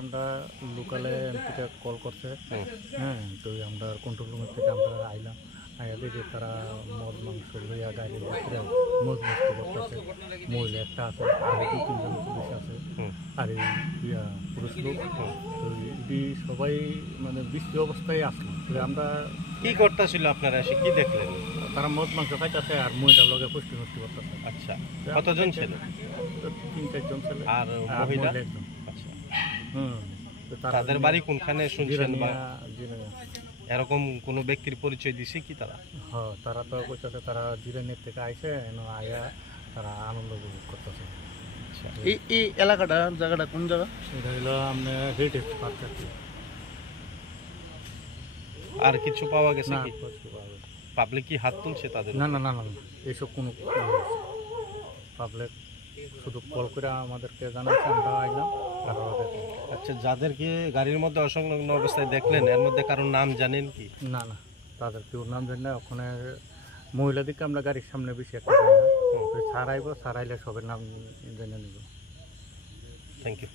আমরা লোকালে এমপিকে কল করছে, হ্যাঁ, তো আমরা কন্ট্রোল রুমের থেকে আমরা আইলাম, আইয়া দেখি তারা মদ মাংস লইয়া গাড়ির ভিতরে মদ মস্তি করতেছে। মহিলা একটা আছে, আর 2-3 জন পুলিশ আছে, আর এই পুরুষ লোক। তো এটি সবাই মানে বৃষ্টি অবস্থায় আসলো। আমরা কি করতেছিল আপনারা এসে কি দেখলেন? তারা মদ মাংস খাইতেছে আর মহিলার লগে পুষ্টি মস্তি করতেছে। আচ্ছা, কতজন ছিল? 3-4 জন ছিল, আর মহিলা একজন। আচ্ছা, তাদের বাড়ি কোনখানে শুনছেন? বা এরকম কোনো ব্যক্তির পরিচয় দিছে কি তারা? হ্যাঁ, তারা তো কইতেছে তারা জিরানির থেকে আইসে, আয়া তারা আনন্দ উপভোগ করতেছে। এই জায়গাটা কোন জায়গা? এটা হলো আপনার হেরিটেজ পার্ক। আর কিছু পাওয়া গেছে না, কি? কিছু পাওয়া গেছে। পাবলিক কি হাত তুলছে তাদের? না না না না, এইসব কোনো পাবলিক শুধু কল করে আমাদেরকে জানাচ্ছে, আমরা আইলাম। আচ্ছা, যাদেরকে গাড়ির মধ্যে অসংলগ্ন অবস্থায় দেখলেন এর মধ্যে কারোর নাম জানেন কি? না না, তাদের কেউ নাম জানি না। ওখানে মহিলাদেরকে আমরা গাড়ির সামনে বেশি একটা ছাড়াইবো, ছাড়াইলে সবের নাম জেনে নিব। Thank you.